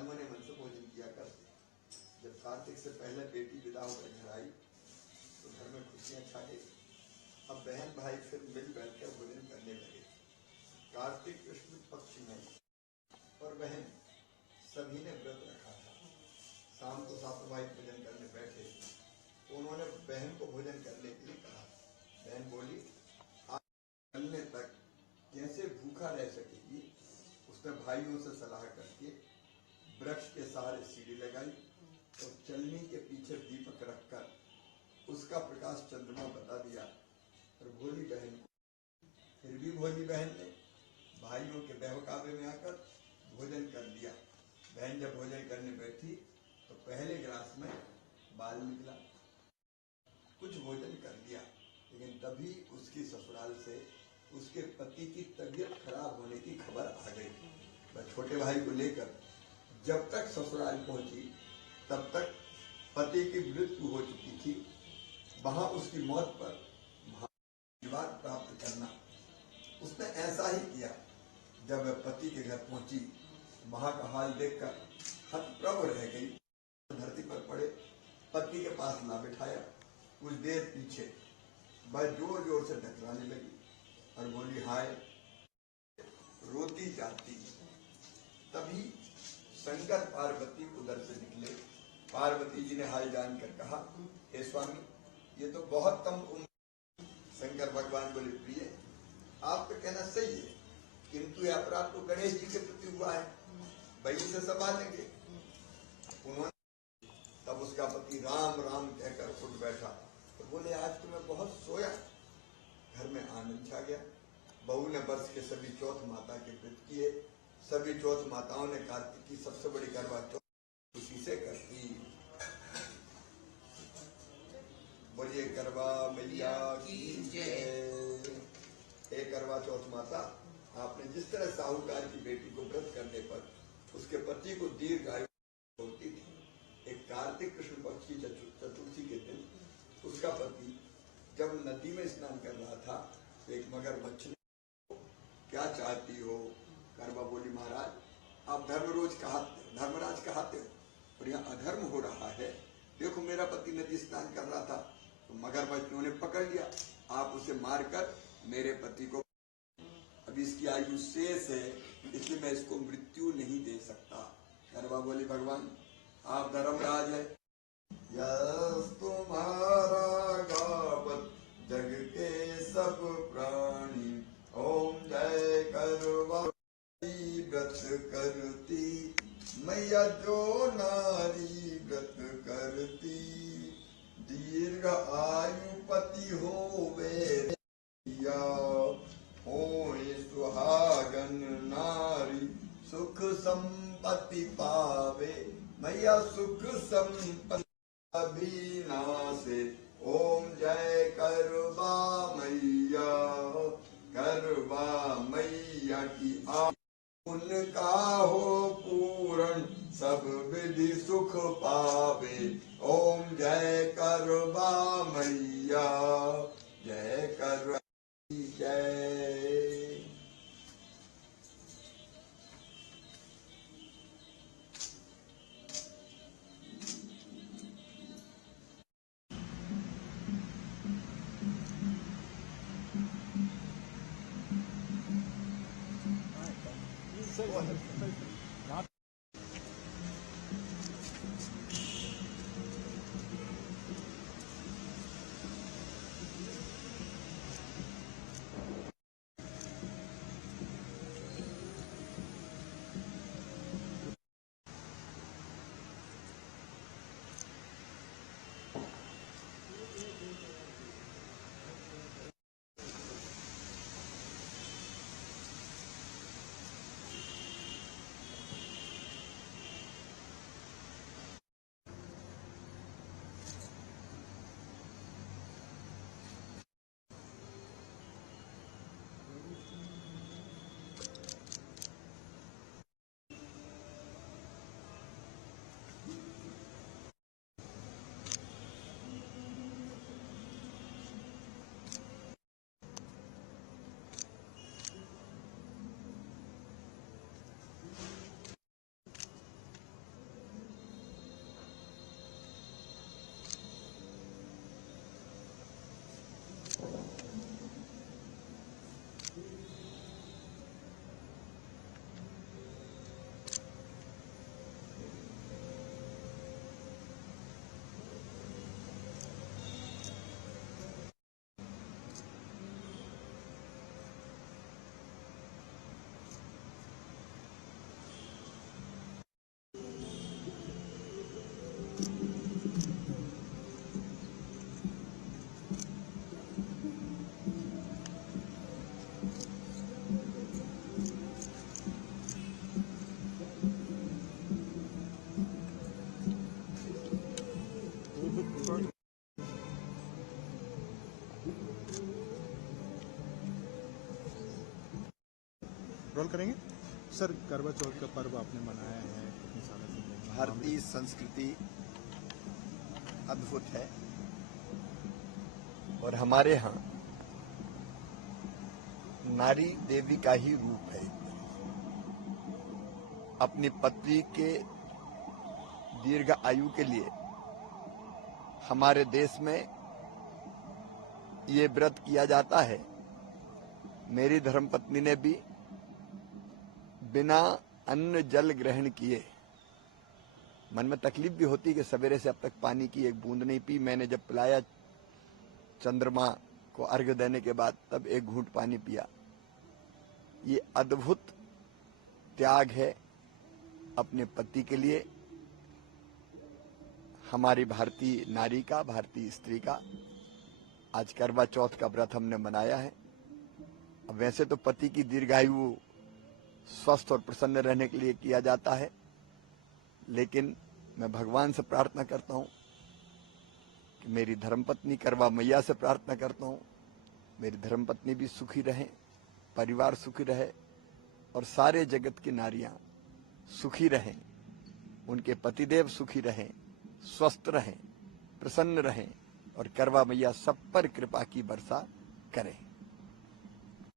अनमने मन से भोजन किया करते। जब कार्तिक से पहले बेटी विदा होकर घर आई तो घर में खुशियां छा गई। अब बहन भाई फिर मिल बैठकर भोजन करने लगे। कार्तिक कृष्ण पक्ष में और बहन सभी ने व्रत रखा था। शाम को सासू भाई भोजन करने बैठे तो उन्होंने बहन को भोजन करने के लिए कहा। बहन बोली, आज चलने तक कैसे भूखा रह सकेगी। उसने भाइयों से सलाह करके वृक्ष के सहारे सीढ़ी लगाई और चलनी के पीछे दीपक रखकर उसका प्रकाश चंद्रमा बता दिया और भोली बहन को। फिर भी भोली बहन ने भाइयों के बहकावे में आकर भोजन कर लिया। बहन जब भोजन करने बैठी तो पहले गिलास में बाल निकला। कुछ भोजन कर लिया, लेकिन तभी उसकी ससुराल से उसके पति की तबीयत खराब होने की खबर आ गई। वह छोटे भाई को लेकर जब तक ससुराल पहुंची तब तक पति की मृत्यु हो चुकी थी। वहां उसकी मौत पर आशीर्वाद प्राप्त करना, उसने ऐसा ही किया। जब वह पति के घर पहुंची, वहां का हाल देखकर हतप्रभ रह गई। धरती पर पड़े पति के पास ला बिठाया। कुछ देर पीछे वह जोर जोर से ढकलाने लगी और बोली, हाय रोती जाती। तभी शंकर पार्वती उधर से निकले। पार्वती जी ने हाल जानकर कहा, हे स्वामी, ये तो बहुत कम उम्र। शंकर भगवान बोले, प्रिय आपका कहना सही है, किंतु यह अपराध तो गणेश जी के प्रति हुआ है, वही से संभालेंगे। उन्होंने तब उसका पति राम राम कहकर उठ बैठा तो बोले, आज तो मैं बहुत सोया। घर में आनंद छा गया। बहू ने वर्ष के सभी चौथ माता के व्रत किए। सभी चौथ माताओं ने कार्तिक की सबसे बड़ी करवा चौथ उसी से करती। बोलिए करवा मैया की जय। हे करवा चौथ माता, आपने जिस तरह साहूकार की बेटी को व्रत करने पर उसके पति को दीर्घायु होती थी, एक कार्तिक कृष्ण पक्ष की चतुर्थी के दिन उसका पति जब नदी में स्नान कर रहा था तो एक मगरमच्छ ने, क्या चाहती हो। करवा बोली, महाराज आप धर्मराज कहाते हो और यहाँ अधर्म हो रहा है। देखो मेरा पति नदी स्नान कर रहा था तो मगरमच्छ ने पकड़ लिया। आप उसे मारकर मेरे पति को, अभी इसकी आयु शेष है इसलिए मैं इसको मृत्यु नहीं दे सकता। करवा बोली, भगवान आप धर्मराज है। यस तुम्हारा गावत जग के सब प्राणी, ओम जय करवा व्रत करती मैया जो नारी व्रत करती। दीर्घ आयु पति होवे होए सुहागन नारी, सुख संपत्ति पावे मैया सुख संपत्ति अभिनाशे। ओम जय करवा मैया, करवा मैया की उनका हो पूर्ण सब विधि सुख पावे। ओम जय करवा मैया, जय करवा जय। कंट्रोल करेंगे। सर, करवा चौथ का पर्व आपने मनाया है कितनी सालों से? भारतीय संस्कृति अद्भुत है और हमारे यहाँ नारी देवी का ही रूप है। अपनी पति के दीर्घ आयु के लिए हमारे देश में ये व्रत किया जाता है। मेरी धर्मपत्नी ने भी बिना अन्न जल ग्रहण किए, मन में तकलीफ भी होती कि सवेरे से अब तक पानी की एक बूंद नहीं पी। मैंने जब पिलाया चंद्रमा को अर्घ्य देने के बाद, तब एक घूंट पानी पिया। ये अद्भुत त्याग है अपने पति के लिए, हमारी भारतीय नारी का, भारतीय स्त्री का। आज करवा चौथ का व्रत हमने मनाया है। अब वैसे तो पति की दीर्घायु स्वस्थ और प्रसन्न रहने के लिए किया जाता है, लेकिन मैं भगवान से प्रार्थना करता हूं कि मेरी धर्मपत्नी, करवा मैया से प्रार्थना करता हूं मेरी धर्मपत्नी भी सुखी रहे, परिवार सुखी रहे और सारे जगत की नारियां सुखी रहें, उनके पतिदेव सुखी रहें, स्वस्थ रहें, प्रसन्न रहें और करवा मैया सब पर कृपा की वर्षा करें।